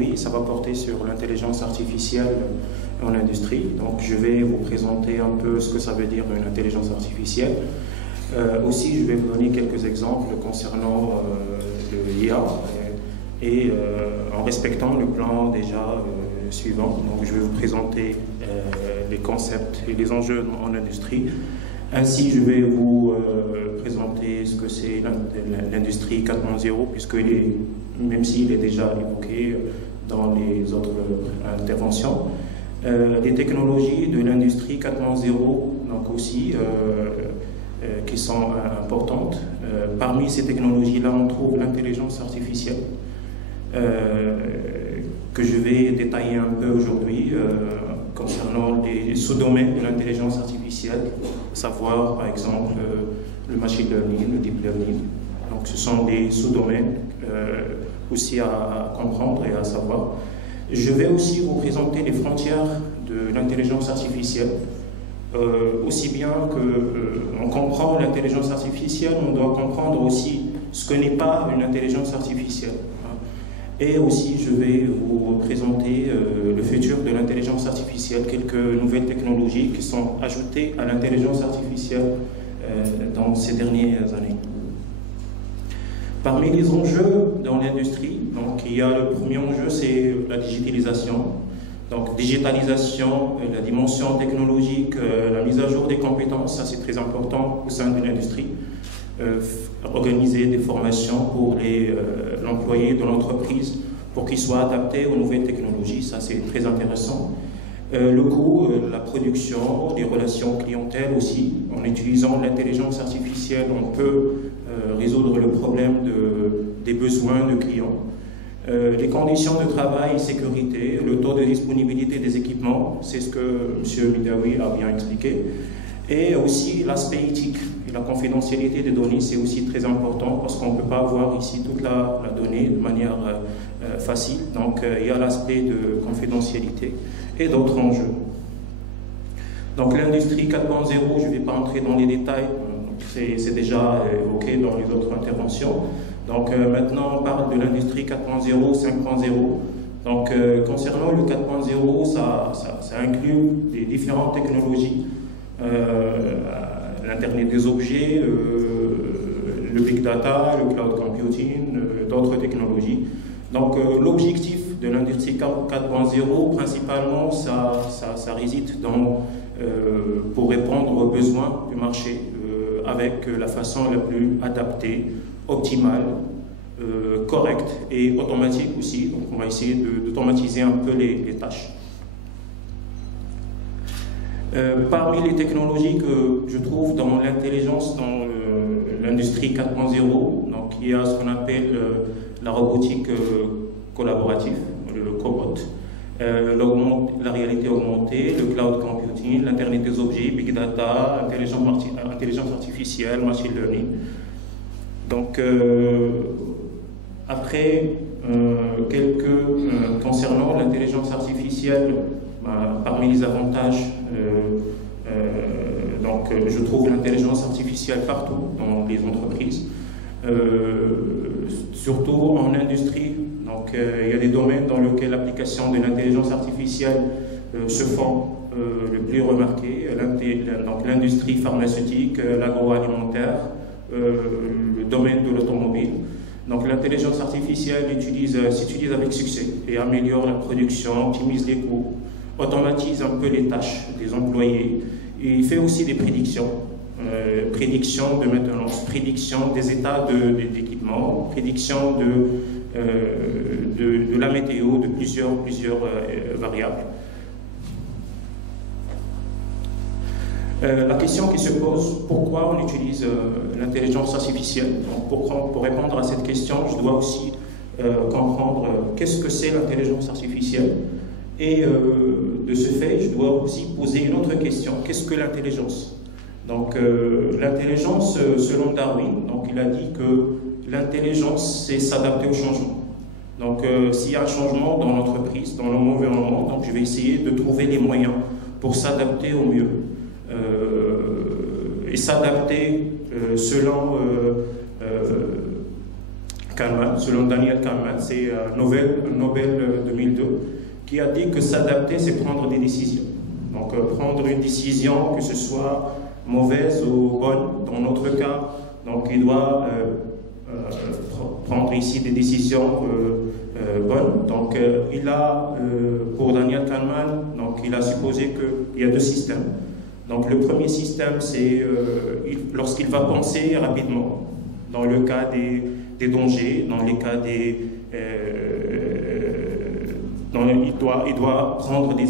aujourd'hui, ça va porter sur l'intelligence artificielle en industrie. Donc je vais vous présenter un peu ce que ça veut dire une intelligence artificielle. Aussi, je vais vous donner quelques exemples concernant l'IA et en respectant le plan déjà suivant. Donc je vais vous présenter les concepts et les enjeux en industrie. Ainsi, je vais vous présenter ce que c'est l'industrie 4.0, puisque même s'il est déjà évoqué dans les autres interventions, les technologies de l'industrie 4.0, donc aussi, qui sont importantes. Parmi ces technologies-là, on trouve l'intelligence artificielle, que je vais détailler un peu aujourd'hui, concernant les sous-domaines de l'intelligence artificielle, à savoir par exemple le machine learning, le deep learning. Donc ce sont des sous-domaines aussi à comprendre et à savoir. Je vais aussi vous présenter les frontières de l'intelligence artificielle. Aussi bien qu'on comprend l'intelligence artificielle, on doit comprendre aussi ce que n'est pas une intelligence artificielle. Et aussi, je vais vous présenter le futur de l'intelligence artificielle, quelques nouvelles technologies qui sont ajoutées à l'intelligence artificielle dans ces dernières années. Parmi les enjeux dans l'industrie, donc il y a le premier enjeu, c'est la digitalisation. Donc digitalisation, la dimension technologique, la mise à jour des compétences, ça c'est très important au sein de l'industrie. Organiser des formations pour l'employé de l'entreprise pour qu'il soit adapté aux nouvelles technologies, ça c'est très intéressant. Le coût, la production, les relations clientèle aussi, en utilisant l'intelligence artificielle, on peut résoudre le problème des besoins de clients. Les conditions de travail et sécurité, le taux de disponibilité des équipements, c'est ce que M. Midawi a bien expliqué. Et aussi l'aspect éthique et la confidentialité des données, c'est aussi très important parce qu'on ne peut pas avoir ici toute la donnée de manière facile. Donc il y a l'aspect de confidentialité et d'autres enjeux. Donc l'industrie 4.0, je ne vais pas entrer dans les détails, c'est déjà évoqué dans les autres interventions. Donc maintenant on parle de l'industrie 4.0, 5.0. Donc concernant le 4.0, ça inclut les différentes technologies. L'Internet des objets, le Big Data, le Cloud Computing, d'autres technologies. Donc l'objectif de l'industrie 4.0, principalement, ça réside pour répondre aux besoins du marché avec la façon la plus adaptée, optimale, correcte et automatique aussi. Donc on va essayer d'automatiser un peu les tâches. Parmi les technologies que je trouve dans l'intelligence, dans l'industrie 4.0, donc il y a ce qu'on appelle la robotique collaborative, le cobot, la réalité augmentée, le cloud computing, l'internet des objets, big data, intelligence artificielle, machine learning. Donc après, concernant l'intelligence artificielle, parmi les avantages, je trouve l'intelligence artificielle partout dans les entreprises, surtout en industrie. Donc, il y a des domaines dans lesquels l'application de l'intelligence artificielle se font le plus remarquées. Donc, l'industrie pharmaceutique, l'agroalimentaire, le domaine de l'automobile. Donc, l'intelligence artificielle s'utilise avec succès et améliore la production, optimise les coûts, automatise un peu les tâches des employés. Et il fait aussi des prédictions, prédictions de maintenance, prédictions des états d'équipement, prédictions de la météo, de plusieurs variables. La question qui se pose, pourquoi on utilise l'intelligence artificielle? Donc pour répondre à cette question, je dois aussi comprendre qu'est-ce que c'est l'intelligence artificielle. Et de ce fait, je dois aussi poser une autre question. Qu'est-ce que l'intelligence? Donc l'intelligence, selon Darwin, donc il a dit que l'intelligence, c'est s'adapter au changement. Donc s'il y a un changement dans l'entreprise, dans l'environnement, donc je vais essayer de trouver les moyens pour s'adapter au mieux. Et s'adapter selon Kahneman, selon Daniel Kahneman, c'est Nobel 2002, qui a dit que s'adapter, c'est prendre des décisions. Donc prendre une décision, que ce soit mauvaise ou bonne, dans notre cas, donc il doit prendre ici des décisions bonnes. Donc il a, pour Daniel Kahneman, donc il a supposé qu'il y a deux systèmes. Donc le premier système, c'est lorsqu'il va penser rapidement, dans le cas des dangers, dans les cas il doit prendre des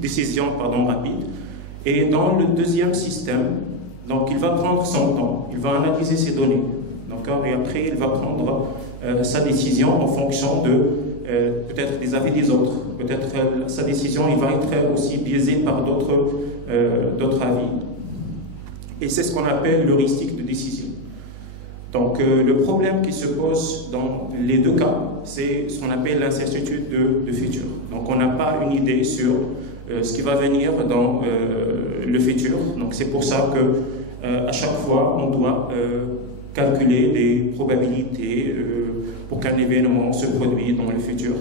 décisions rapides. Et dans le deuxième système, donc il va prendre son temps, il va analyser ses données, et après il va prendre sa décision en fonction de peut-être des avis des autres, peut-être sa décision il va être aussi biaisée par d'autres avis. Et c'est ce qu'on appelle l'heuristique de décision. Donc le problème qui se pose dans les deux cas, c'est ce qu'on appelle l'incertitude de futur. Donc on n'a pas une idée sur ce qui va venir dans le futur. Donc c'est pour ça que à chaque fois on doit calculer des probabilités pour qu'un événement se produise dans le futur.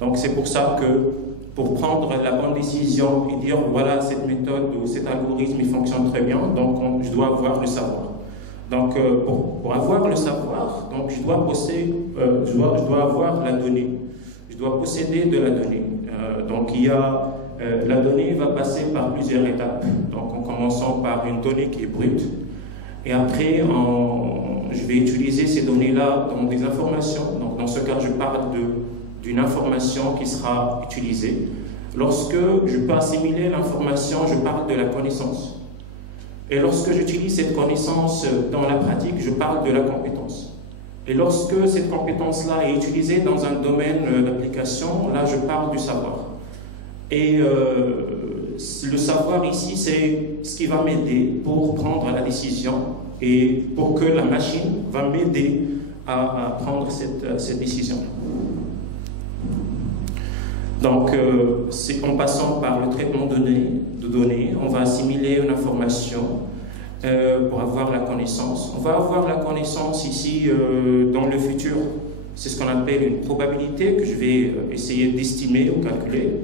Donc c'est pour ça que pour prendre la bonne décision et dire voilà cette méthode ou cet algorithme il fonctionne très bien, donc je dois avoir le savoir. Donc pour avoir le savoir, donc je dois avoir la donnée. Je dois posséder de la donnée. Donc il y a la donnée va passer par plusieurs étapes. Donc en commençant par une donnée qui est brute, et après je vais utiliser ces données-là dans des informations. Donc dans ce cas, je parle d'une information qui sera utilisée. Lorsque je peux assimiler l'information, je parle de la connaissance. Et lorsque j'utilise cette connaissance dans la pratique, je parle de la compétence. Et lorsque cette compétence-là est utilisée dans un domaine d'application, là je parle du savoir. Et le savoir ici, c'est ce qui va m'aider pour prendre la décision et pour que la machine va m'aider à prendre cette décision. Donc, en passant par le traitement de données, on va assimiler une information pour avoir la connaissance. On va avoir la connaissance ici dans le futur. C'est ce qu'on appelle une probabilité que je vais essayer d'estimer ou calculer.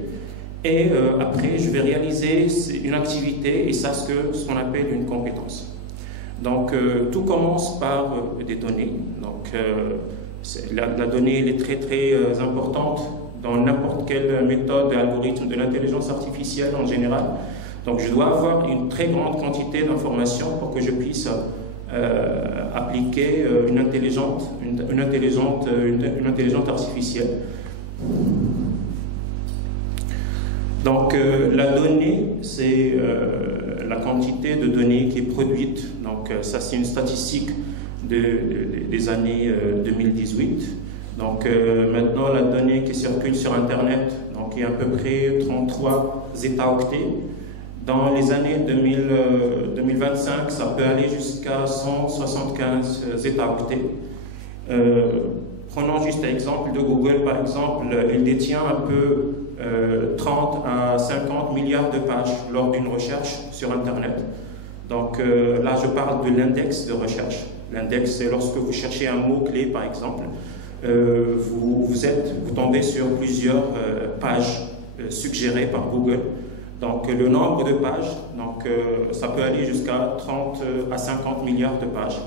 Et après, je vais réaliser une activité et ça, c'est ce qu'on appelle une compétence. Donc, tout commence par des données. Donc, la donnée elle est très, très importante dans n'importe quelle méthode et algorithme de l'intelligence artificielle en général. Donc, je dois avoir une très grande quantité d'informations pour que je puisse appliquer une intelligence artificielle. Donc, la donnée, c'est la quantité de données qui est produite. Donc, ça, c'est une statistique des années 2018. Donc, maintenant, la donnée qui circule sur Internet, donc, il y a à peu près 33 zeta-octets. Dans les années 2025, ça peut aller jusqu'à 175 zeta-octets. Prenons juste l'exemple de Google, par exemple, il détient un peu 30 à 50 milliards de pages lors d'une recherche sur Internet. Donc là, je parle de l'index de recherche. L'index, c'est lorsque vous cherchez un mot-clé, par exemple, vous tombez sur plusieurs pages suggérées par Google. Donc le nombre de pages, donc, ça peut aller jusqu'à 30 à 50 milliards de pages.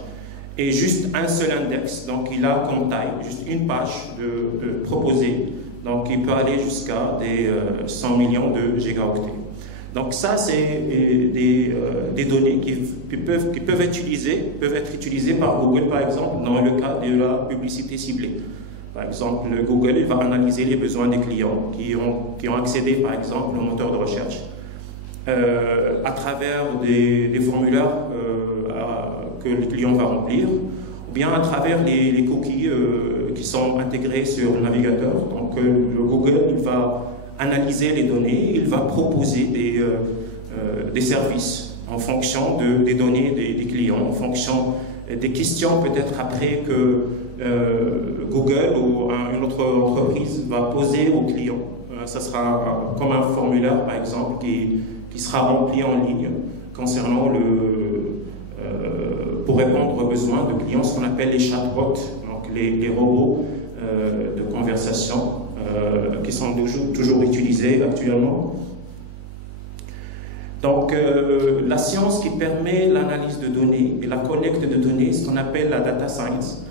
Et juste un seul index, donc il a comme taille juste une page proposée, donc il peut aller jusqu'à des 100 millions de gigaoctets. Donc ça, c'est des données qui peuvent être utilisées par Google, par exemple, dans le cas de la publicité ciblée. Par exemple, Google il va analyser les besoins des clients qui ont accédé, par exemple, au moteur de recherche à travers des formulaires que le client va remplir, ou bien à travers les cookies qui sont intégrés sur le navigateur. Donc, Google il va analyser les données, il va proposer des services en fonction des données des clients, en fonction des questions peut-être après que Google ou une autre entreprise va poser aux clients. Ça sera comme un formulaire, par exemple, qui sera rempli en ligne concernant pour répondre aux besoins de clients, ce qu'on appelle les chatbots, donc les robots de conversation qui sont toujours utilisés actuellement. Donc, la science qui permet l'analyse de données et la collecte de données, ce qu'on appelle la data science.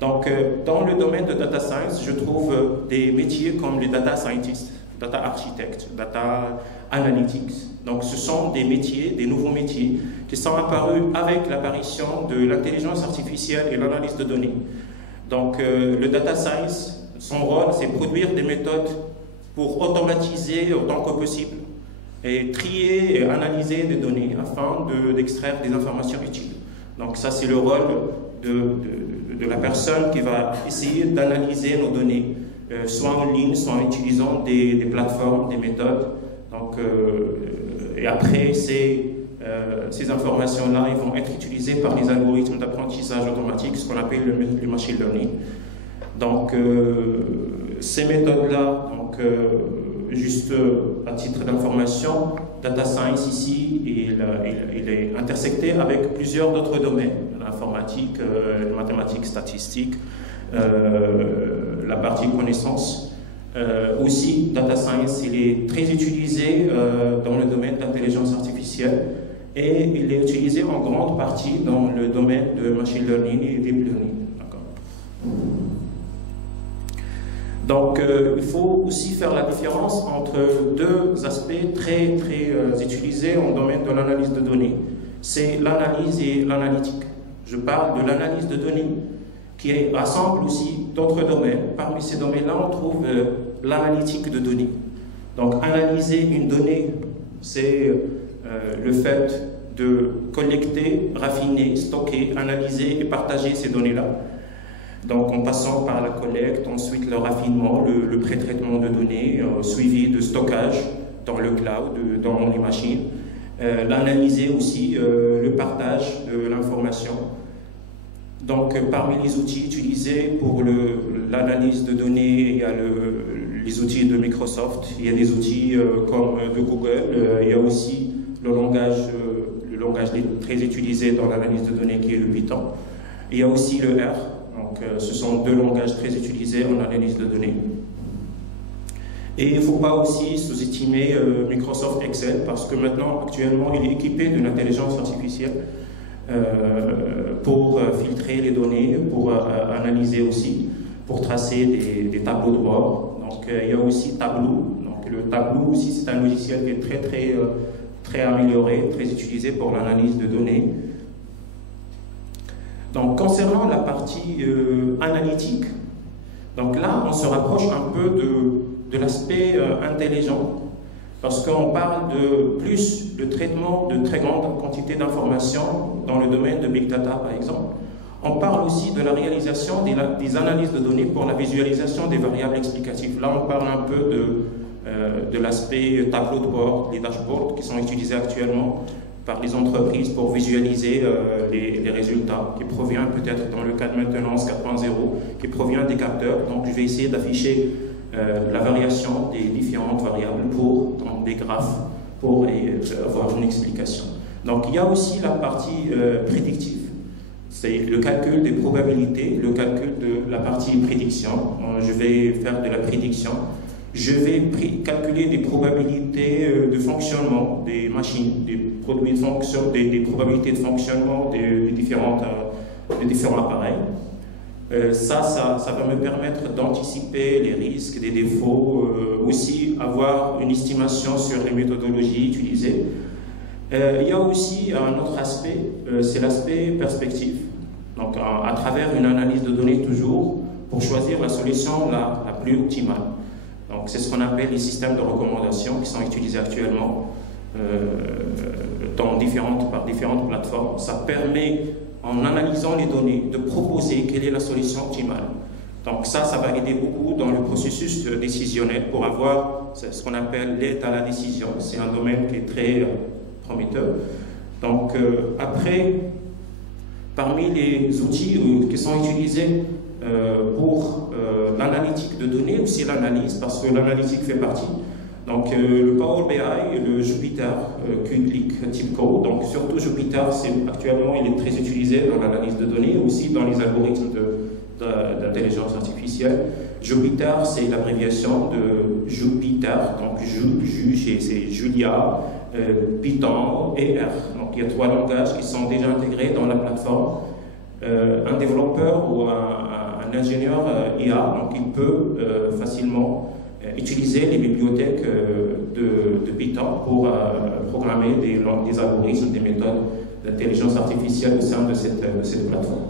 Donc, dans le domaine de data science, je trouve des métiers comme les data scientists, data architects, data analytics. Donc, ce sont des métiers, des nouveaux métiers qui sont apparus avec l'apparition de l'intelligence artificielle et l'analyse de données. Donc, le data science, son rôle, c'est produire des méthodes pour automatiser autant que possible et trier et analyser des données afin d'extraire des informations utiles. Donc ça, c'est le rôle de la personne qui va essayer d'analyser nos données, soit en ligne, soit en utilisant des plateformes, des méthodes. Donc, et après, ces informations-là, ils vont être utilisées par les algorithmes d'apprentissage automatique, ce qu'on appelle le machine learning. Donc, ces méthodes-là, juste à titre d'information, data science ici, il est intersecté avec plusieurs autres domaines, l'informatique, les mathématiques, statistiques, la partie connaissance. Aussi, data science, il est très utilisé dans le domaine de l'intelligence artificielle et il est utilisé en grande partie dans le domaine de machine learning et deep learning. Donc, il faut aussi faire la différence entre deux aspects très utilisés en domaine de l'analyse de données. C'est l'analyse et l'analytique. Je parle de l'analyse de données qui rassemble aussi d'autres domaines. Parmi ces domaines-là, on trouve l'analytique de données. Donc, analyser une donnée, c'est le fait de collecter, raffiner, stocker, analyser et partager ces données-là. Donc, en passant par la collecte, ensuite le raffinement, le pré-traitement de données, suivi de stockage dans le cloud, dans les machines. L'analyser aussi, le partage de l'information. Donc, parmi les outils utilisés pour l'analyse de données, il y a les outils de Microsoft, il y a des outils comme de Google, il y a aussi le langage très utilisé dans l'analyse de données qui est le Python. Il y a aussi le R. Donc, ce sont deux langages très utilisés en analyse de données. Et il ne faut pas aussi sous-estimer Microsoft Excel, parce que maintenant, actuellement, il est équipé d'une intelligence artificielle pour filtrer les données, pour analyser aussi, pour tracer des tableaux de bord. Donc, il y a aussi Tableau. Donc, le Tableau aussi, c'est un logiciel qui est très amélioré, très utilisé pour l'analyse de données. Donc, concernant la partie analytique, donc là, on se rapproche un peu de l'aspect intelligent, parce qu'on parle de traitement de très grandes quantités d'informations dans le domaine de Big Data, par exemple. On parle aussi de la réalisation des analyses de données pour la visualisation des variables explicatives. Là, on parle un peu de l'aspect tableau de bord, les dashboards qui sont utilisés actuellement par les entreprises pour visualiser les résultats, qui provient peut-être dans le cas de maintenance 4.0, qui provient des capteurs. Donc je vais essayer d'afficher la variation des différentes variables dans des graphes pour avoir une explication. Donc il y a aussi la partie prédictive. C'est le calcul des probabilités, le calcul de la partie prédiction. Je vais faire de la prédiction. Je vais calculer des probabilités de fonctionnement des machines, des probabilités de fonctionnement des différents appareils. Ça va me permettre d'anticiper les risques, des défauts, aussi avoir une estimation sur les méthodologies utilisées. Il y a aussi un autre aspect, c'est l'aspect perspective. Donc, à travers une analyse de données toujours, pour choisir la solution la plus optimale. Donc, c'est ce qu'on appelle les systèmes de recommandation qui sont utilisés actuellement par différentes plateformes. Ça permet, en analysant les données, de proposer quelle est la solution optimale. Donc ça va aider beaucoup dans le processus décisionnel pour avoir ce qu'on appelle l'aide à la décision. C'est un domaine qui est très prometteur. Donc après, parmi les outils qui sont utilisés pour l'analytique de données, aussi l'analyse, parce que l'analytique fait partie. Donc le Power BI, le Jupyter, QClick, TIBCO, donc surtout Jupyter, actuellement il est très utilisé dans l'analyse de données, aussi dans les algorithmes d'intelligence artificielle. Jupyter, c'est l'abréviation de Jupyter, donc c'est Julia, Python et R. Donc il y a 3 langages qui sont déjà intégrés dans la plateforme. Un développeur ou un ingénieur IA, donc il peut facilement utiliser les bibliothèques de Python pour programmer des algorithmes, des méthodes d'intelligence artificielle au sein de cette plateforme.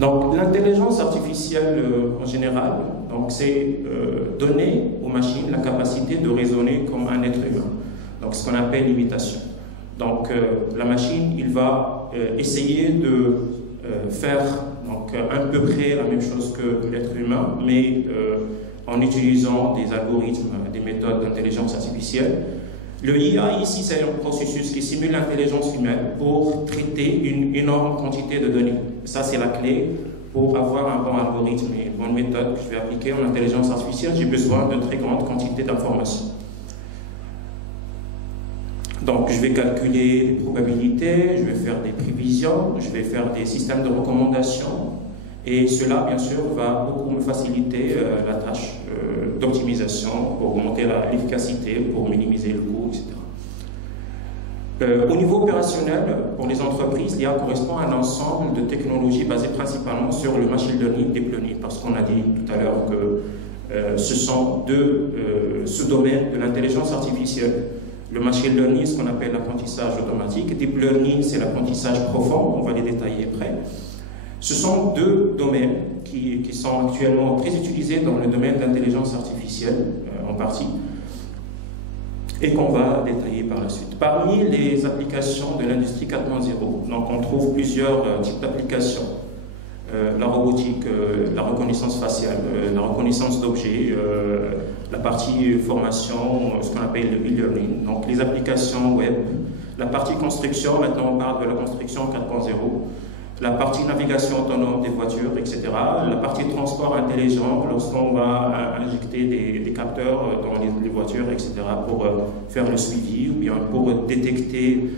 Donc l'intelligence artificielle en général, c'est donner aux machines la capacité de raisonner comme un être humain, donc ce qu'on appelle l'imitation. Donc la machine, il va essayer de faire à peu près la même chose que l'être humain, mais en utilisant des algorithmes, des méthodes d'intelligence artificielle. Le IA ici, c'est un processus qui simule l'intelligence humaine pour traiter une énorme quantité de données. Ça, c'est la clé pour avoir un bon algorithme et une bonne méthode que je vais appliquer en intelligence artificielle. J'ai besoin de très grandes quantités d'informations. Donc, je vais calculer les probabilités, je vais faire des prévisions, je vais faire des systèmes de recommandation. Et cela, bien sûr, va beaucoup me faciliter la tâche d'optimisation pour augmenter l'efficacité, pour minimiser le coût, etc. Au niveau opérationnel, pour les entreprises, l'IA correspond à un ensemble de technologies basées principalement sur le machine learning, deep learning, parce qu'on a dit tout à l'heure que ce sont deux sous-domaines de l'intelligence artificielle. Le machine learning, ce qu'on appelle l'apprentissage automatique. Deep learning, c'est l'apprentissage profond, on va les détailler après. Ce sont deux domaines qui sont actuellement très utilisés dans le domaine de l'intelligence artificielle, en partie, et qu'on va détailler par la suite. Parmi les applications de l'industrie 4.0, donc on trouve plusieurs types d'applications. La robotique, la reconnaissance faciale, la reconnaissance d'objets, la partie formation, ce qu'on appelle le e-learning, donc les applications web, la partie construction, maintenant on parle de la construction 4.0, la partie navigation autonome des voitures, etc. La partie transport intelligent, lorsqu'on va injecter des capteurs dans les voitures, etc. pour faire le suivi ou bien pour détecter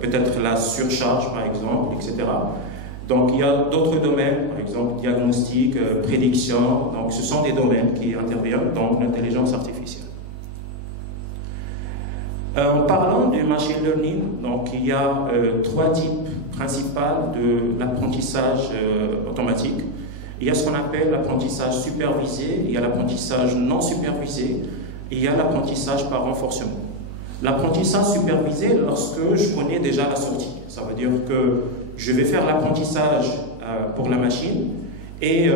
peut-être la surcharge, par exemple, etc. Donc il y a d'autres domaines, par exemple diagnostic, prédiction, donc ce sont des domaines qui interviennent dans l'intelligence artificielle. En parlant du machine learning, donc il y a 3 types principaux de l'apprentissage automatique. Il y a ce qu'on appelle l'apprentissage supervisé, il y a l'apprentissage non supervisé, et il y a l'apprentissage par renforcement. L'apprentissage supervisé, lorsque je connais déjà la sortie, ça veut dire que je vais faire l'apprentissage pour la machine, et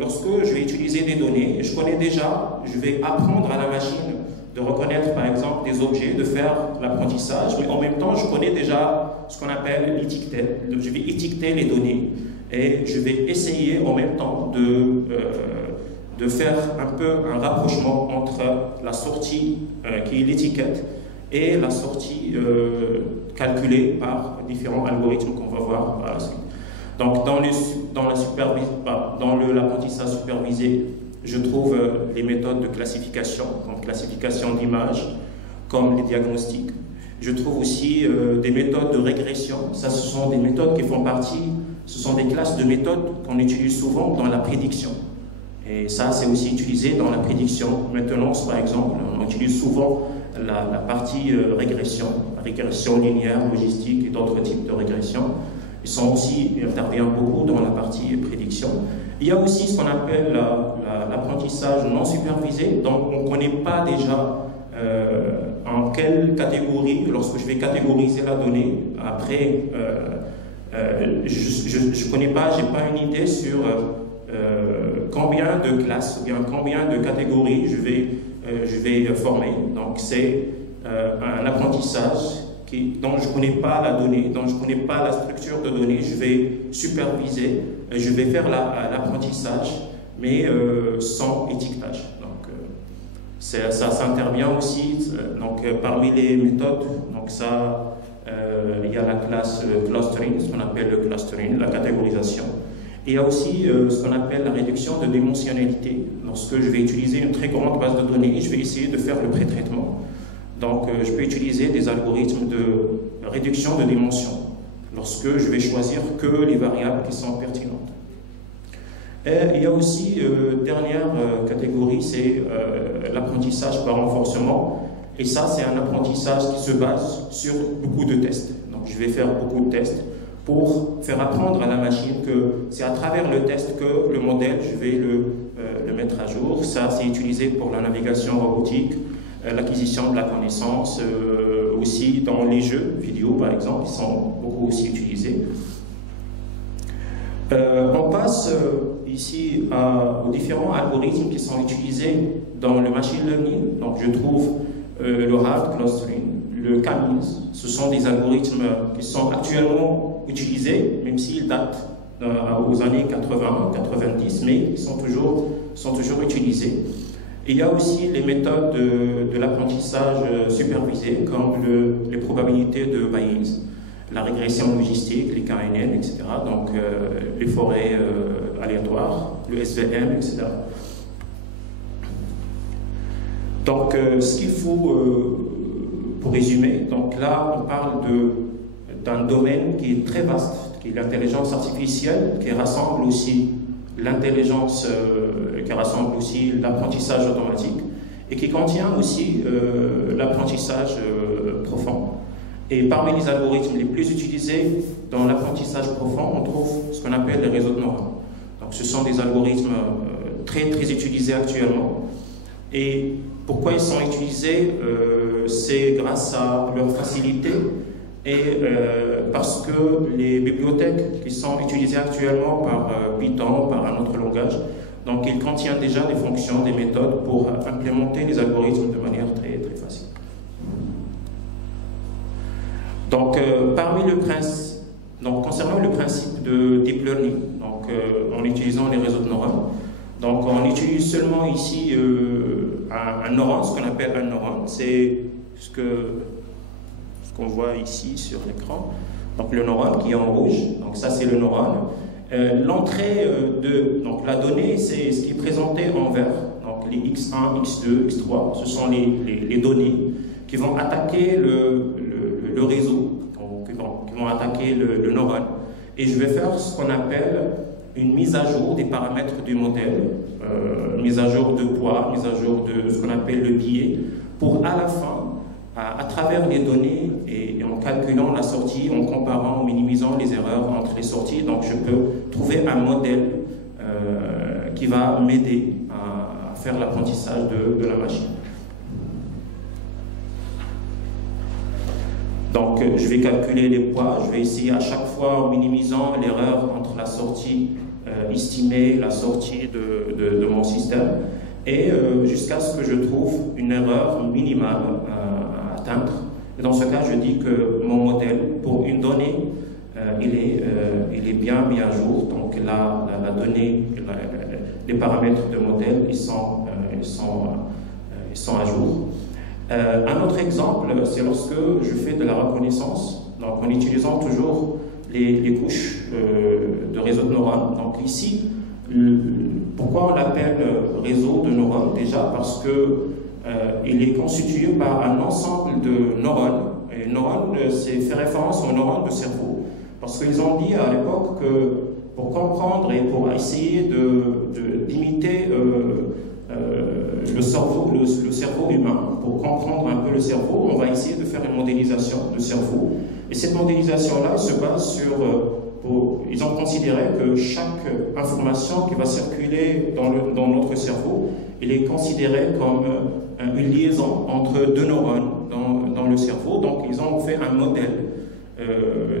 lorsque je vais utiliser des données, je connais déjà, je vais apprendre à la machine de reconnaître par exemple des objets, de faire l'apprentissage, mais en même temps je connais déjà ce qu'on appelle l'étiquetage. Je vais étiqueter les données et je vais essayer en même temps de faire un peu un rapprochement entre la sortie qui est l'étiquette et la sortie calculée par différents algorithmes qu'on va voir par la suite. Donc dans l'apprentissage supervisé, je trouve les méthodes de classification, comme classification d'images, comme les diagnostics. Je trouve aussi des méthodes de régression. Ça, ce sont des méthodes qui font partie, ce sont des classes de méthodes qu'on utilise souvent dans la prédiction. Et ça, c'est aussi utilisé dans la prédiction. Maintenance, par exemple, on utilise souvent la partie régression linéaire, logistique et d'autres types de régression. Ils interviennent beaucoup dans la partie prédiction. Il y a aussi ce qu'on appelle l'apprentissage non supervisé, donc on ne connaît pas déjà en quelle catégorie, lorsque je vais catégoriser la donnée, après, je ne connais pas, je n'ai pas une idée sur combien de classes ou bien combien de catégories je vais former. Donc c'est un apprentissage dont je ne connais pas la donnée, dont je ne connais pas la structure de données. Je vais superviser, je vais faire l'apprentissage, mais sans étiquetage. Donc, ça intervient aussi parmi les méthodes. Donc il y a la classe clustering, ce qu'on appelle le clustering, la catégorisation. Il y a aussi ce qu'on appelle la réduction de dimensionnalité. Lorsque je vais utiliser une très grande base de données, je vais essayer de faire le pré-traitement. Donc, je peux utiliser des algorithmes de réduction de dimension lorsque je vais choisir que les variables qui sont pertinentes. Et il y a aussi, dernière catégorie, c'est l'apprentissage par renforcement. Et ça, c'est un apprentissage qui se base sur beaucoup de tests. Donc, je vais faire beaucoup de tests pour faire apprendre à la machine que c'est à travers le test que le modèle, je vais le mettre à jour. Ça, c'est utilisé pour la navigation robotique, l'acquisition de la connaissance, aussi dans les jeux vidéo, par exemple, qui sont beaucoup aussi utilisés. On passe ici aux différents algorithmes qui sont utilisés dans le machine learning. Donc, je trouve le hard clustering, le CAMIS. Ce sont des algorithmes qui sont actuellement utilisés, même s'ils datent aux années 80-90, mais ils sont toujours utilisés. Et il y a aussi les méthodes de l'apprentissage supervisé, comme les probabilités de Bayes, la régression logistique, les KNN, etc. Donc, les forêts aléatoires, le SVM, etc. Donc, ce qu'il faut, pour résumer, donc là, on parle d'un domaine qui est très vaste, qui est l'intelligence artificielle, qui rassemble aussi l'intelligence, qui rassemble aussi l'apprentissage automatique, et qui contient aussi l'apprentissage profond. Et parmi les algorithmes les plus utilisés dans l'apprentissage profond, on trouve ce qu'on appelle les réseaux de neurones. Donc, ce sont des algorithmes très utilisés actuellement. Et pourquoi ils sont utilisés? C'est grâce à leur facilité et parce que les bibliothèques qui sont utilisées actuellement par Python, par un autre langage, donc ils contiennent déjà des fonctions, des méthodes pour implémenter les algorithmes de manière très facile. Donc, concernant le principe de deep learning, donc, en utilisant les réseaux de neurones, donc on utilise seulement ici un neurone, ce qu'on appelle un neurone, c'est ce qu'on voit ici sur l'écran. Donc le neurone qui est en rouge, donc ça c'est le neurone. L'entrée donc la donnée, c'est ce qui est présenté en vert. Donc les X1, X2, X3, ce sont les données qui vont attaquer le réseau, donc, qui vont attaquer le neurone. Et je vais faire ce qu'on appelle une mise à jour des paramètres du modèle, mise à jour de poids, mise à jour de ce qu'on appelle le biais, pour à la fin, à travers les données et en calculant la sortie, en comparant, en minimisant les erreurs entre les sorties, donc je peux trouver un modèle qui va m'aider à faire l'apprentissage de la machine. Donc je vais calculer les poids, je vais essayer à chaque fois en minimisant l'erreur entre la sortie estimée, la sortie de mon système, et jusqu'à ce que je trouve une erreur minimale à atteindre. Et dans ce cas, je dis que mon modèle, pour une donnée, il est bien mis à jour. Donc là, la donnée, les paramètres de modèle, ils sont à jour. Un autre exemple, c'est lorsque je fais de la reconnaissance, donc en utilisant toujours les couches de réseau de neurones. Donc ici, pourquoi on l'appelle réseau de neurones? Déjà parce que il est constitué par un ensemble de neurones. Et neurones, c'est fait référence aux neurones de cerveau. Parce qu'ils ont dit à l'époque que pour comprendre et pour essayer d'imiter le cerveau humain, pour comprendre un peu le cerveau, on va essayer de faire une modélisation du cerveau. Et cette modélisation-là se base sur... ils ont considéré que chaque information qui va circuler dans notre cerveau, elle est considérée comme une liaison entre deux neurones dans le cerveau. Donc, ils ont fait un modèle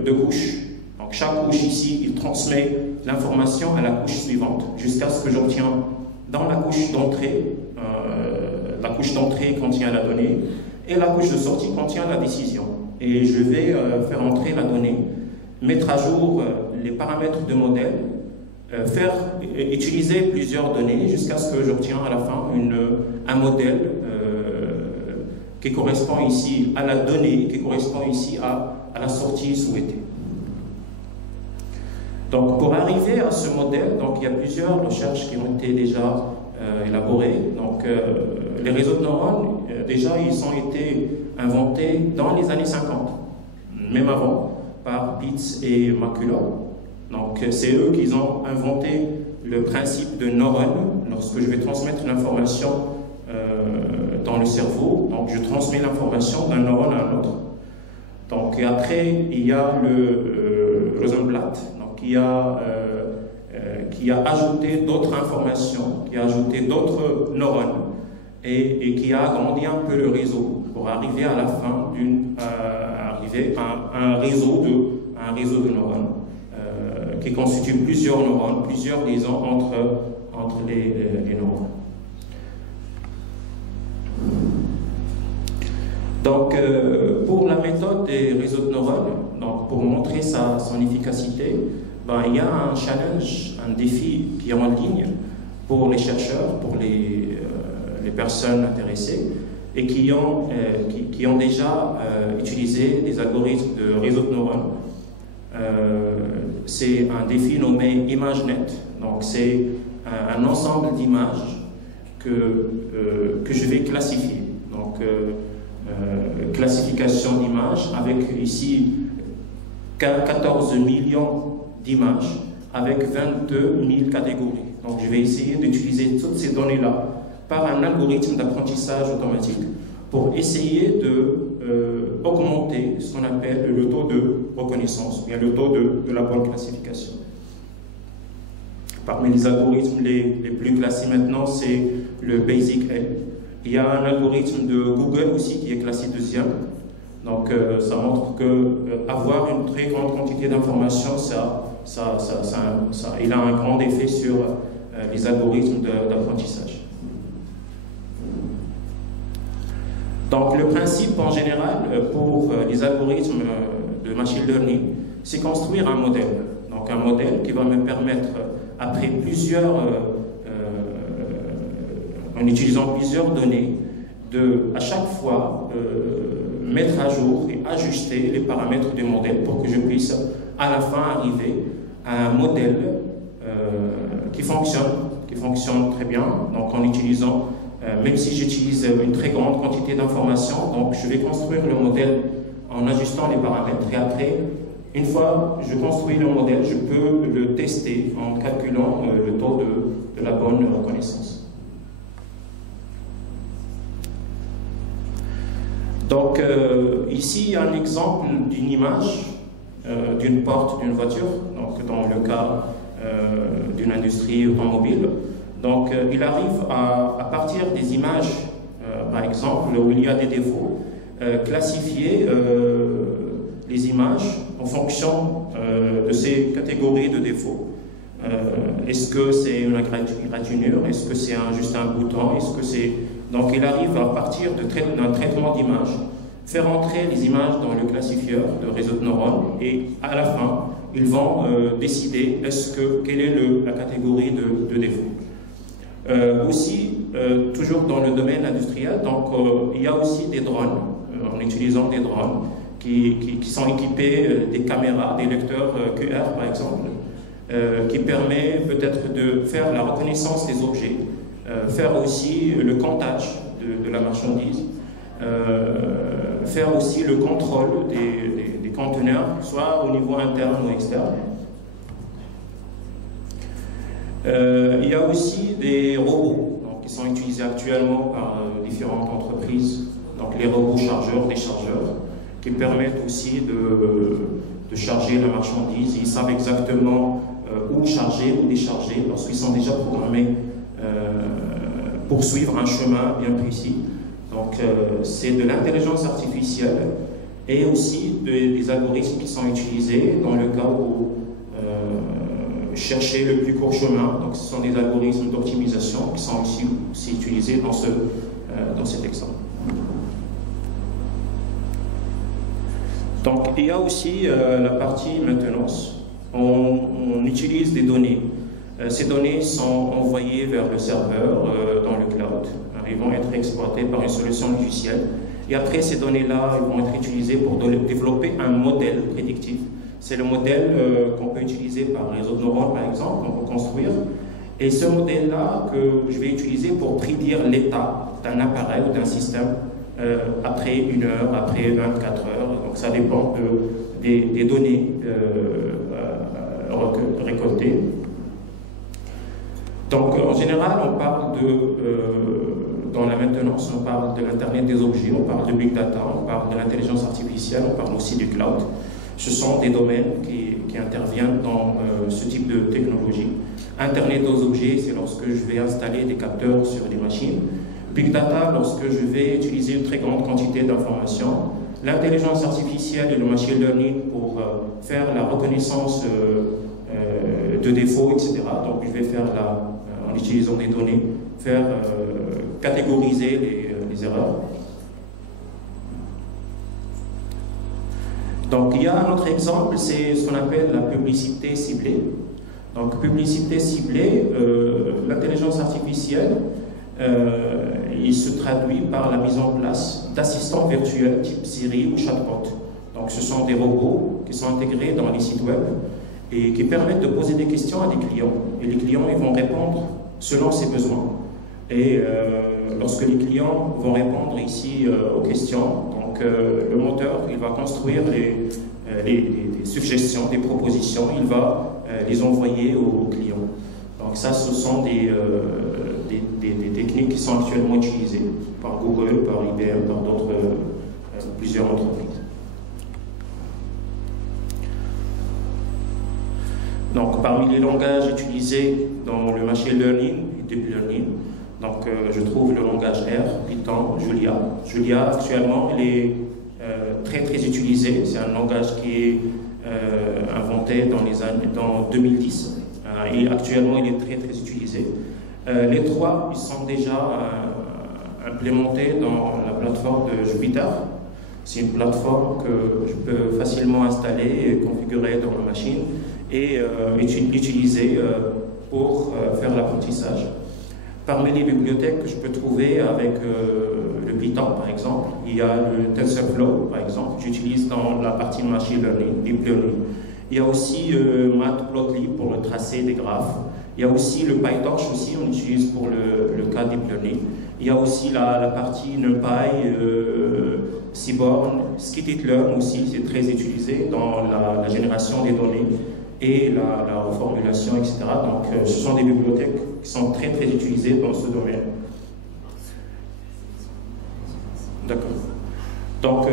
de couches. Donc, chaque couche ici, il transmet l'information à la couche suivante, jusqu'à ce que j'obtiens dans la couche d'entrée. La couche d'entrée contient la donnée, et la couche de sortie contient la décision. Et je vais faire entrer la donnée, mettre à jour les paramètres de modèle, utiliser plusieurs données jusqu'à ce que j'obtienne à la fin un modèle qui correspond ici à la donnée, qui correspond ici à la sortie souhaitée. Donc pour arriver à ce modèle, donc, il y a plusieurs recherches qui ont été déjà élaborées. Donc les réseaux de neurones, déjà ils ont été inventés dans les années 50, même avant, par Pitts et Makula. Donc c'est eux qui ont inventé le principe de neurone. Lorsque je vais transmettre l'information dans le cerveau, donc je transmets l'information d'un neurone à un autre. Donc et après il y a le Rosenblatt, donc qui a ajouté d'autres informations, qui a ajouté d'autres neurones et qui a agrandi un peu le réseau pour arriver à la fin arriver à un réseau de neurones qui constitue plusieurs neurones, plusieurs liaisons entre les neurones. Donc, pour la méthode des réseaux de neurones, donc pour montrer son efficacité, ben, il y a un challenge, un défi qui est en ligne pour les chercheurs, pour les personnes intéressées et qui ont déjà utilisé des algorithmes de réseaux de neurones. C'est un défi nommé ImageNet. Donc c'est un ensemble d'images que je vais classifier. Donc classification d'images avec ici 14 millions d'images avec 22 000 catégories. Donc je vais essayer d'utiliser toutes ces données-là par un algorithme d'apprentissage automatique pour essayer d'augmenter ce qu'on appelle le taux de reconnaissance, bien le taux de la bonne classification. Parmi les algorithmes les plus classés maintenant, c'est le Basic L. Il y a un algorithme de Google aussi qui est classé deuxième. Donc ça montre que avoir une très grande quantité d'informations, il a un grand effet sur les algorithmes d'apprentissage. Donc le principe en général pour les algorithmes de machine learning, c'est construire un modèle. Donc un modèle qui va me permettre, après en utilisant plusieurs données, à chaque fois mettre à jour et ajuster les paramètres du modèle pour que je puisse à la fin arriver à un modèle qui fonctionne très bien, donc en utilisant même si j'utilise une très grande quantité d'informations, donc je vais construire le modèle en ajustant les paramètres et après, une fois que je construis le modèle, je peux le tester en calculant le taux de la bonne reconnaissance. Donc ici, il y a un exemple d'une image d'une porte d'une voiture, donc dans le cas d'une industrie automobile. Donc, il arrive à partir des images, par exemple, où il y a des défauts, classifier les images en fonction de ces catégories de défauts. Est-ce que c'est une égratignure? Est-ce que c'est juste un bouton? Est-ce que c'est... Donc, il arrive à partir d'un traitement d'images, faire entrer les images dans le classifieur de réseau de neurones et à la fin, ils vont décider quelle est la catégorie de défaut. Aussi, toujours dans le domaine industriel, donc il y a aussi des drones, en utilisant des drones qui sont équipés des caméras, des lecteurs QR par exemple, qui permet peut-être de faire la reconnaissance des objets, faire aussi le comptage de la marchandise, faire aussi le contrôle des conteneurs, soit au niveau interne ou externe. Il y a aussi des robots donc, qui sont utilisés actuellement par différentes entreprises, donc les robots chargeurs, déchargeurs, qui permettent aussi de charger la marchandise. Ils savent exactement où charger, où décharger, lorsqu'ils sont déjà programmés pour suivre un chemin bien précis. Donc c'est de l'intelligence artificielle et aussi des algorithmes qui sont utilisés dans le cas où chercher le plus court chemin. Donc ce sont des algorithmes d'optimisation qui sont aussi utilisés dans cet exemple. Donc il y a aussi la partie maintenance. On utilise des données. Ces données sont envoyées vers le serveur dans le cloud. Ils vont être exploités par une solution logicielle. Et après, ces données-là vont être utilisées pour développer un modèle prédictif C'est le modèle qu'on peut utiliser par réseau de neurones, par exemple, qu'on peut construire. Et ce modèle-là que je vais utiliser pour prédire l'état d'un appareil ou d'un système après 1 heure, après 24 heures. Donc ça dépend des données récoltées. Donc en général, on parle dans la maintenance, on parle de l'Internet des objets, on parle de Big Data, on parle de l'intelligence artificielle, on parle aussi du cloud. Ce sont des domaines qui interviennent dans ce type de technologie. Internet des objets, c'est lorsque je vais installer des capteurs sur des machines. Big Data, lorsque je vais utiliser une très grande quantité d'informations. L'intelligence artificielle et le machine learning pour faire la reconnaissance de défauts, etc. Donc je vais faire en utilisant des données, catégoriser les erreurs. Donc il y a un autre exemple, c'est ce qu'on appelle la publicité ciblée. Donc publicité ciblée, l'intelligence artificielle, il se traduit par la mise en place d'assistants virtuels type Siri ou chatbot. Donc ce sont des robots qui sont intégrés dans les sites web et qui permettent de poser des questions à des clients. Et les clients ils vont répondre selon ses besoins. Et lorsque les clients vont répondre ici aux questions, donc le moteur il va construire des suggestions, des propositions, il va les envoyer aux clients. Donc ça, ce sont des techniques qui sont actuellement utilisées par Google, par IBM, par plusieurs entreprises. Donc parmi les langages utilisés dans le machine learning et deep learning, donc je trouve le langage R, Python, Julia. Julia actuellement il est très utilisé, c'est un langage qui est inventé dans 2010 et actuellement il est très utilisé. Les trois ils sont déjà implémentés dans la plateforme de Jupyter. C'est une plateforme que je peux facilement installer et configurer dans ma machine et utiliser pour faire l'apprentissage. Parmi les bibliothèques que je peux trouver avec le Python, par exemple, il y a le TensorFlow, par exemple, que j'utilise dans la partie machine learning, deep learning. Il y a aussi Matplotlib pour le tracé des graphes. Il y a aussi le PyTorch aussi, on utilise pour le cas deep learning. Il y a aussi la partie NumPy, Seaborn, Scikit-learn aussi, c'est très utilisé dans la génération des données et la reformulation, etc. Donc ce sont des bibliothèques qui sont très utilisées dans ce domaine. D'accord. Donc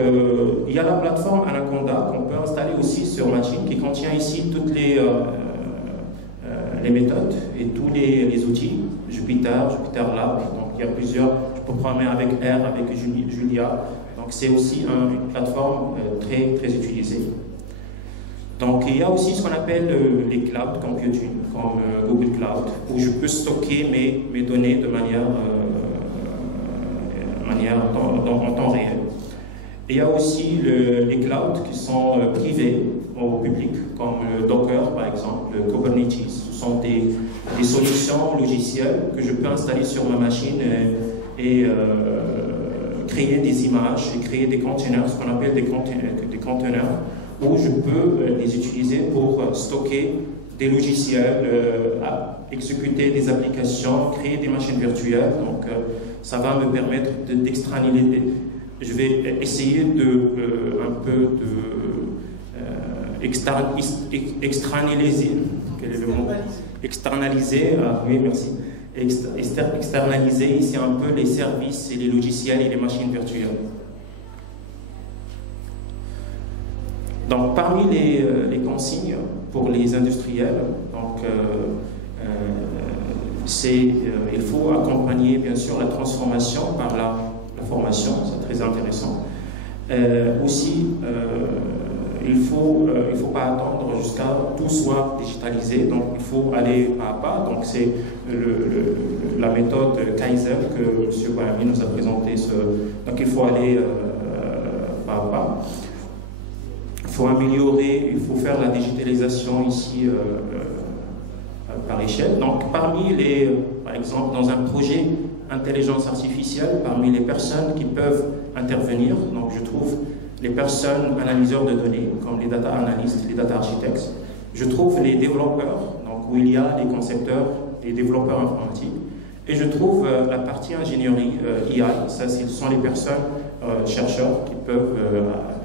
il y a la plateforme Anaconda qu'on peut installer aussi sur machine qui contient ici toutes les méthodes et tous les outils, Jupyter Lab, donc il y a plusieurs, je peux programmer avec R, avec Julia, donc c'est aussi une plateforme très utilisée. Donc il y a aussi ce qu'on appelle les cloud computing, comme Google Cloud, où je peux stocker mes données de manière en temps réel. Et il y a aussi les clouds qui sont privés au public, comme Docker par exemple, Kubernetes. Ce sont des solutions logicielles que je peux installer sur ma machine et créer des images et créer des containers, ce qu'on appelle des containers, où je peux les utiliser pour stocker des logiciels, exécuter des applications, créer des machines virtuelles. Donc ça va me permettre d'externaliser. Je vais essayer un peu externaliser. Quel est le mot? Externaliser. Oui, merci. Externaliser ici un peu les services et les logiciels et les machines virtuelles. Donc, parmi les consignes pour les industriels, donc, il faut accompagner bien sûr la transformation par la formation, c'est très intéressant. Aussi, il faut pas attendre jusqu'à tout soit digitalisé, donc il faut aller pas à pas. Donc c'est la méthode Kaizen que M. Boyami nous a présenté. Donc il faut aller pas à pas. Il faut améliorer, il faut faire la digitalisation ici par échelle. Donc parmi par exemple dans un projet intelligence artificielle, parmi les personnes qui peuvent intervenir, donc je trouve les personnes analyseurs de données, comme les data analystes, les data architectes. Je trouve les développeurs, donc où il y a les concepteurs, les développeurs informatiques. Et je trouve la partie ingénierie AI, ça ce sont les personnes, chercheurs qui peuvent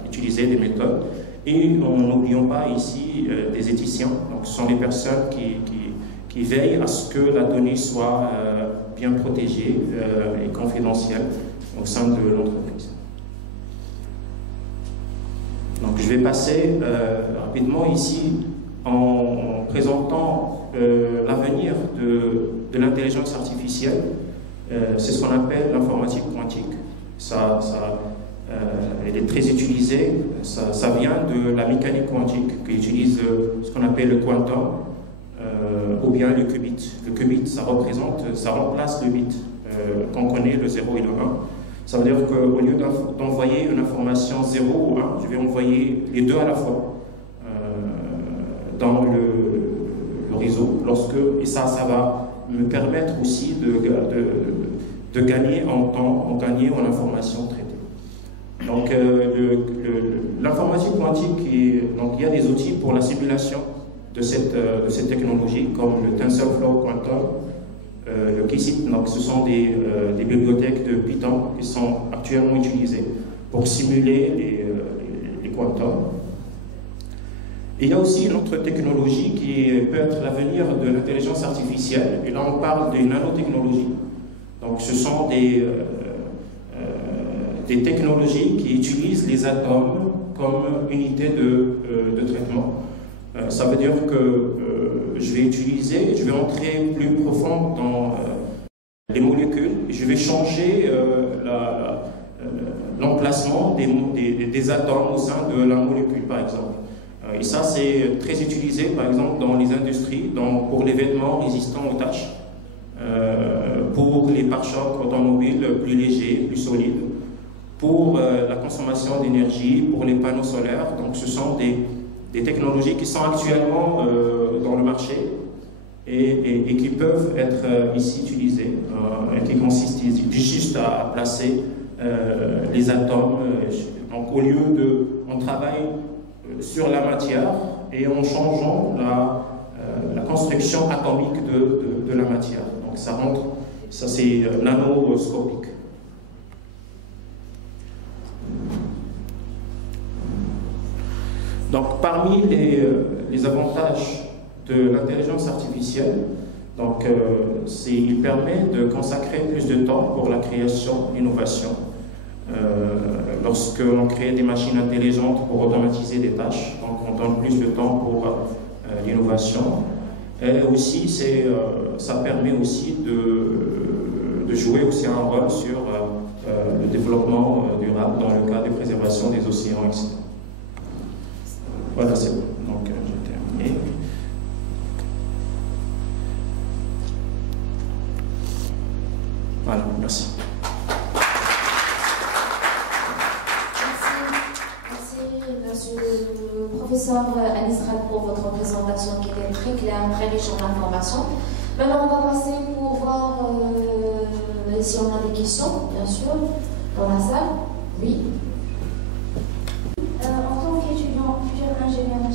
utiliser des méthodes. Et n'oublions pas ici des éthiciens, donc ce sont les personnes qui veillent à ce que la donnée soit bien protégée et confidentielle au sein de l'entreprise. Donc je vais passer rapidement ici en présentant l'avenir de l'intelligence artificielle. C'est ce qu'on appelle l'informatique quantique. Elle est très utilisée, ça vient de la mécanique quantique qui utilise ce qu'on appelle le quantum ou bien le qubit. Le qubit, ça remplace le bit qu'on connaît, le 0 et le 1. Ça veut dire qu'au lieu d'envoyer une information 0 ou 1, je vais envoyer les deux à la fois dans le réseau. Et ça va me permettre aussi de gagner en temps, gagner en information traitée. Donc l'informatique quantique, donc il y a des outils pour la simulation de cette technologie, comme le TensorFlow Quantum, le QCIP. Donc ce sont des bibliothèques de Python qui sont actuellement utilisées pour simuler les quantums. Il y a aussi une autre technologie qui peut être l'avenir de l'intelligence artificielle, et là on parle des nanotechnologies. Donc ce sont des technologies qui utilisent les atomes comme unité de traitement. Ça veut dire que je vais entrer plus profond dans les molécules, et je vais changer l'emplacement des atomes au sein de la molécule, par exemple. Et ça, c'est très utilisé, par exemple, dans les industries, pour les vêtements résistants aux taches, pour les pare-chocs automobiles plus légers, plus solides, pour la consommation d'énergie, pour les panneaux solaires. Donc, ce sont des technologies qui sont actuellement dans le marché et qui peuvent être ici utilisées, et qui consistent juste à placer les atomes. Donc, au lieu on travaille sur la matière et en changeant la construction atomique de la matière. Donc ça c'est nanoscopique. Donc parmi les avantages de l'intelligence artificielle, donc il permet de consacrer plus de temps pour la création, l'innovation. Lorsque l'on crée des machines intelligentes pour automatiser des tâches, donc on donne plus de temps pour l'innovation. Et aussi, ça permet aussi de jouer aussi un rôle sur le développement durable dans le cas de préservation des océans, etc. Voilà, c'est bon. Donc, j'ai terminé. Voilà, merci. Professeur Anisral, pour votre présentation qui était très claire, très riche en informations. Maintenant, on va passer pour voir si on a des questions, bien sûr, dans la salle. Oui. En tant qu'étudiant, futur ingénieur de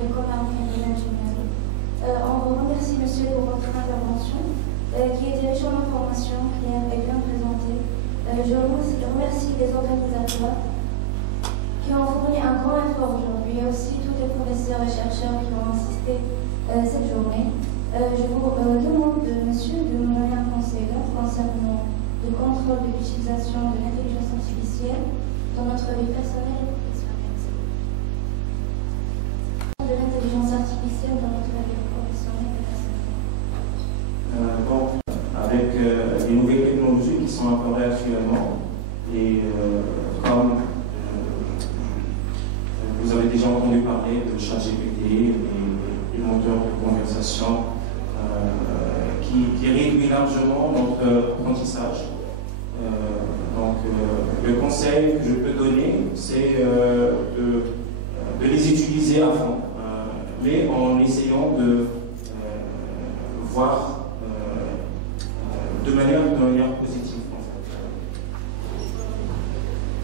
l'école américaine de l'ingénierie, on vous remercie, monsieur, pour votre intervention, qui est riche en informations, claire et bien présentée. Je remercie les organisateurs qui ont fourni un grand effort aujourd'hui, et aussi tous les professeurs et chercheurs qui ont assisté cette journée. Je vous demande, monsieur, de me donner un conseil concernant le contrôle de l'utilisation de l'intelligence artificielle dans notre vie personnelle et professionnelle. De l'intelligence artificielle dans notre vie professionnelle et personnelle. Bon, avec les nouvelles technologies qui sont apparues actuellement, et comme vous avez déjà entendu parler de ChatGPT et moteurs de conversation qui réduit largement notre apprentissage. Donc, le conseil que je peux donner, c'est de les utiliser à fond, mais en essayant de voir de manière positive. En fait.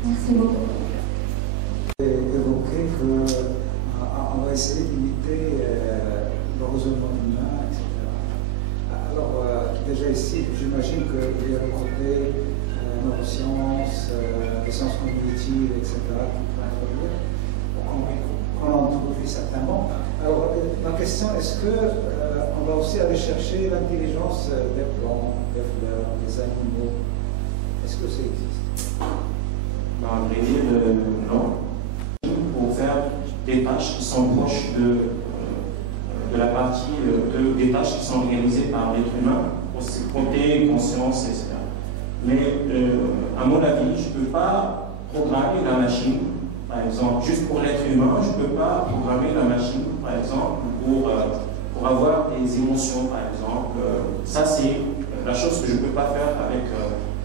Merci beaucoup. évoqué qu'on va essayer d'imiter le raisonnement humain, etc. Alors, déjà ici, j'imagine qu'il y a le côté neurosciences, les sciences cognitives, etc., qu'on introduit certainement. Alors, ma question, est-ce qu'on va aussi aller chercher l'intelligence des plantes, des fleurs, des animaux? Est-ce que ça existe? À vrai dire, non. Pour faire des tâches qui sont proches de la partie, des tâches qui sont réalisées par l'être humain, côté conscience, etc. Mais à mon avis, je ne peux pas programmer la machine, par exemple, juste pour l'être humain, je ne peux pas programmer la machine, par exemple, pour avoir des émotions, par exemple. Ça, c'est la chose que je ne peux pas faire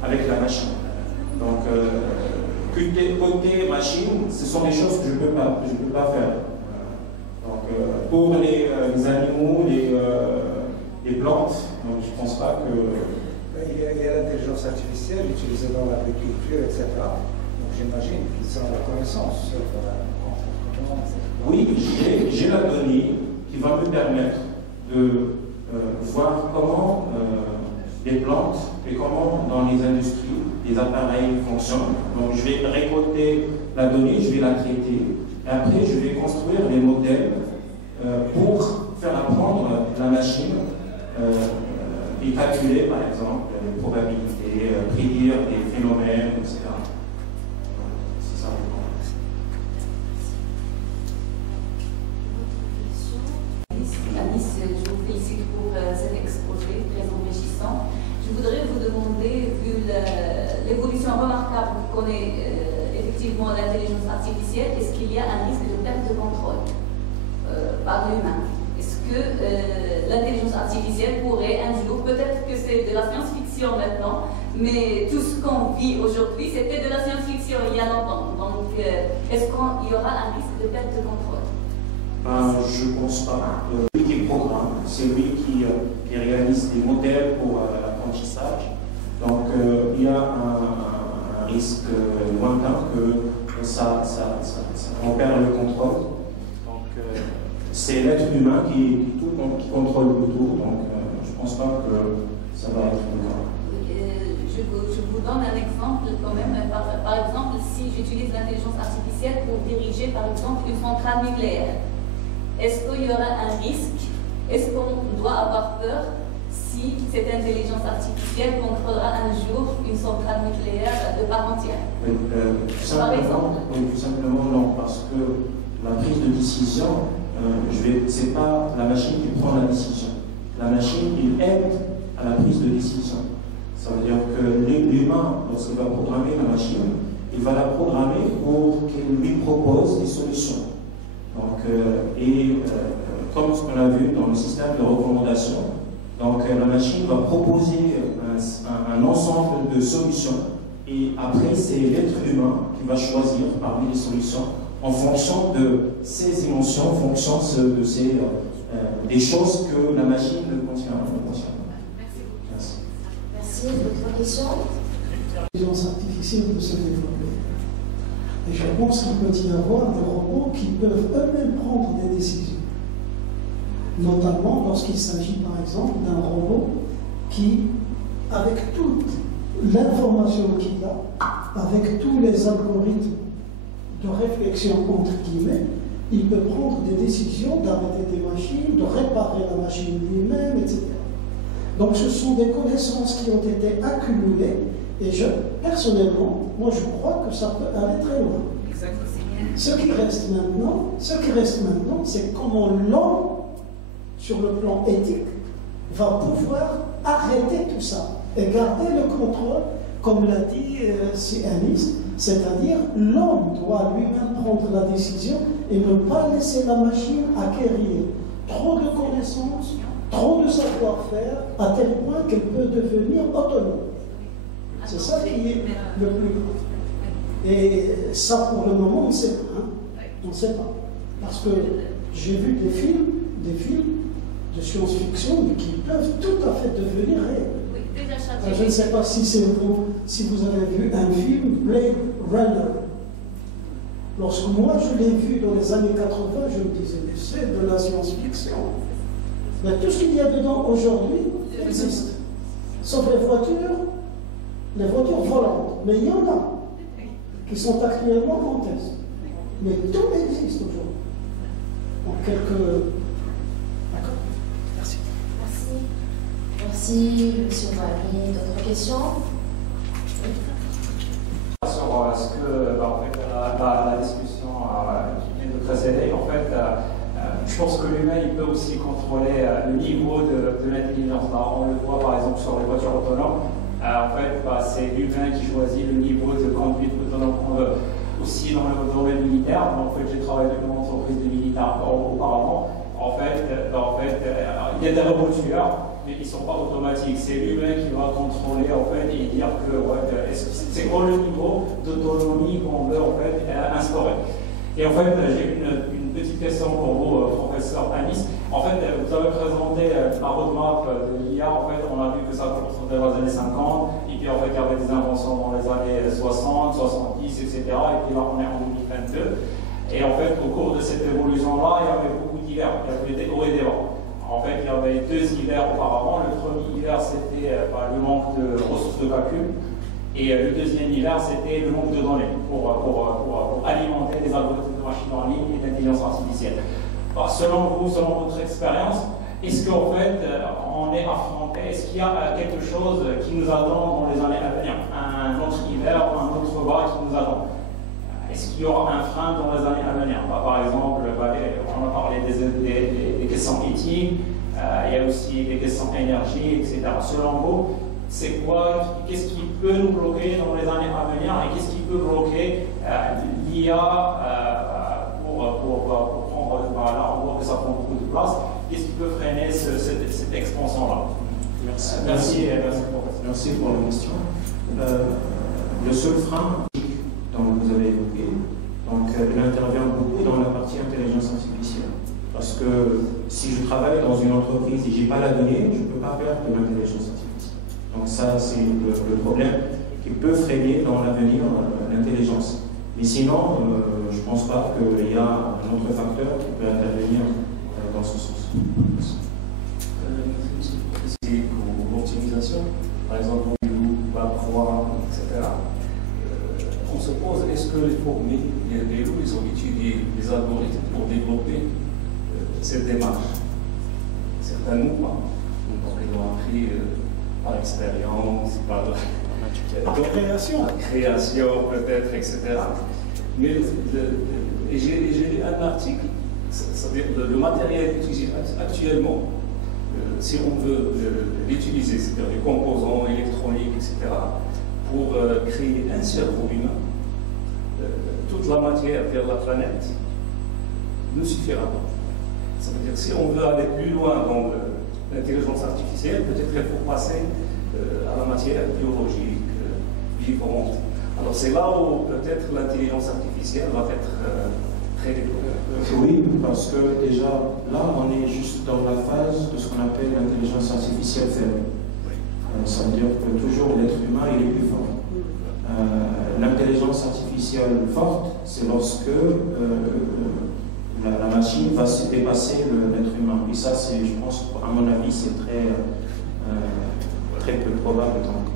avec la machine. Donc, côté machine, ce sont des choses que je ne peux pas faire. Donc, pour les animaux, les plantes, donc, je ne pense pas que... Il y a l'intelligence artificielle utilisée dans l'agriculture, etc. Donc, j'imagine qu'ils ont la connaissance sur le comportement, etc. Oui, j'ai la donnée qui va me permettre de voir comment les plantes et comment dans les industries, les appareils fonctionnent. Donc je vais récolter la donnée, je vais la traiter, et après je vais construire des modèles pour faire apprendre la machine et calculer par exemple les probabilités, prédire des phénomènes, etc. C'est ça. Anis, je vous félicite pour cet exposé très enrichissant. Je voudrais vous demander, vu l'évolution remarquable que connaît effectivement l'intelligence artificielle, est-ce qu'il y a un risque de perte de contrôle par l'humain? Est-ce que l'intelligence artificielle pourrait un jour, peut-être que c'est de la science-fiction maintenant, mais tout ce qu'on vit aujourd'hui, c'était de la science-fiction il y a longtemps. Donc, est-ce qu'il y aura un risque de perte de contrôle? Je ne pense pas. Lui qui programme, c'est lui qui réalise des modèles pour l'apprentissage. Donc il y a un risque lointain que on perd le contrôle. Donc c'est l'être humain qui contrôle le tout. Donc je ne pense pas que ça va être le cas. Je vous donne un exemple quand même. Par exemple, si j'utilise l'intelligence artificielle pour diriger par exemple une centrale nucléaire, est-ce qu'il y aura un risque? Est-ce qu'on doit avoir peur si cette intelligence artificielle contrôlera un jour une centrale nucléaire de part entière? Par exemple? Oui, tout simplement non, parce que la prise de décision, c'est pas la machine qui prend la décision. La machine, il aide à la prise de décision. Ça veut dire que l'humain, lorsqu'il va programmer la machine, il va la programmer pour qu'elle lui propose des solutions. Donc, comme ce qu'on a vu dans le système de recommandation, donc la machine va proposer un ensemble de solutions et après c'est l'être humain qui va choisir parmi les solutions en fonction de ses émotions, en fonction de des choses que la machine ne contient pas. Merci. Merci. Votre question? L'intelligence artificielle peut se développer. Et je pense qu'il peut y avoir des robots qui peuvent eux-mêmes prendre des décisions. Notamment lorsqu'il s'agit par exemple d'un robot qui, avec toute l'information qu'il a, avec tous les algorithmes de réflexion entre guillemets, il peut prendre des décisions d'arrêter des machines, de réparer la machine lui-même, etc. Donc ce sont des connaissances qui ont été accumulées et personnellement, moi je crois que ça peut aller très loin. Ce qui reste maintenant, c'est comment l'homme, sur le plan éthique, va pouvoir arrêter tout ça et garder le contrôle, comme l'a dit Anis, c'est-à-dire l'homme doit lui-même prendre la décision et ne pas laisser la machine acquérir trop de connaissances, trop de savoir-faire, à tel point qu'elle peut devenir autonome. C'est ça qui est le plus grand. Et ça, pour le moment, on ne sait pas. On ne sait pas. Parce que j'ai vu des films de science-fiction qui peuvent tout à fait devenir réels. Je ne sais pas si vous avez vu un film, Blade Runner. Lorsque moi je l'ai vu dans les années 80, je me disais, mais c'est de la science-fiction. Mais tout ce qu'il y a dedans aujourd'hui existe. Sauf les voitures volantes. Mais il y en a qui sont actuellement en test. Mais tout existe aujourd'hui. En quelques... D'accord. Merci. Merci, M. Mohamed. D'autres questions? Sur ce que, en fait, la discussion qui vient de précéder, en fait, je pense que l'humain il peut aussi contrôler le niveau de l'intelligence. On le voit par exemple sur les voitures autonomes. En fait, c'est l'humain qui choisit le niveau de conduite autonome qu'on veut. Aussi dans le domaine militaire, en fait, j'ai travaillé dans une entreprise de militaires auparavant. En fait, il y a des robots tueurs, mais ils ne sont pas automatiques. C'est l'humain qui va contrôler en fait et dire que c'est quoi le niveau d'autonomie qu'on veut en fait instaurer. Et en fait, j'ai une petite question pour vous, professeur Anis. En fait, vous avez présenté la roadmap de l'IA. En fait, on a vu que ça commence dans les années 50, et puis en fait, il y avait des inventions dans les années 60, 70, etc. Et puis là, on est en 2022. Et en fait, au cours de cette évolution-là, il y avait beaucoup d'hivers. Il y avait des hauts et des bas. En fait, il y avait 2 hivers auparavant. Le premier hiver, c'était le manque de ressources de calcul. Et le deuxième hiver, c'était le manque de données pour alimenter les algorithmes de machine learning et d'intelligence artificielle. Alors, selon vous, selon votre expérience, est-ce qu'en fait, on est affronté, est-ce qu'il y a quelque chose qui nous attend dans les années à venir? Un autre hiver ou un autre bas qui nous attend? Est-ce qu'il y aura un frein dans les années à venir? Par exemple, on a parlé des questions éthiques, il y a aussi des questions énergie, etc. Selon vous, c'est quoi, qu'est-ce qui peut nous bloquer dans les années à venir et qu'est-ce qui peut bloquer l'IA pour prendre, on voit que ça prend beaucoup de place, qu'est-ce qui peut freiner cette expansion-là? Merci pour la question. Le seul frein dont vous avez évoqué, donc, il intervient beaucoup dans la partie intelligence artificielle. Parce que si je travaille dans une entreprise et je n'ai pas la donnée, je ne peux pas faire de l'intelligence artificielle. Donc ça, c'est le problème qui peut freiner dans l'avenir l'intelligence. Mais sinon, je ne pense pas qu'il y a un autre facteur qui peut intervenir dans ce sens. C'est pour l'optimisation, par exemple, la proie, etc. On se pose, est-ce que les fourmis, les loups, ils ont étudié les algorithmes pour développer cette démarche? Certains n'ont pas. Donc, ils l'ont appris par expérience, par création peut-être, etc. Mais j'ai lu un article, c'est-à-dire le matériel utilisé actuellement, si on veut l'utiliser, c'est-à-dire les composants électroniques, etc., pour créer un cerveau humain, toute la matière vers la planète ne suffira pas. Ça veut dire que si on veut aller plus loin dans l'intelligence artificielle, peut-être qu'il faut passer à la matière biologique, vivante. Alors c'est là où peut-être l'intelligence artificielle va être très développée. Oui, parce que déjà, là, on est juste dans la phase de ce qu'on appelle l'intelligence artificielle faible. Ça veut dire que toujours l'être humain il est plus fort. L'intelligence artificielle forte, c'est lorsque la machine va se dépasser l'être humain. Et ça, je pense, à mon avis, c'est très peu probable. Donc,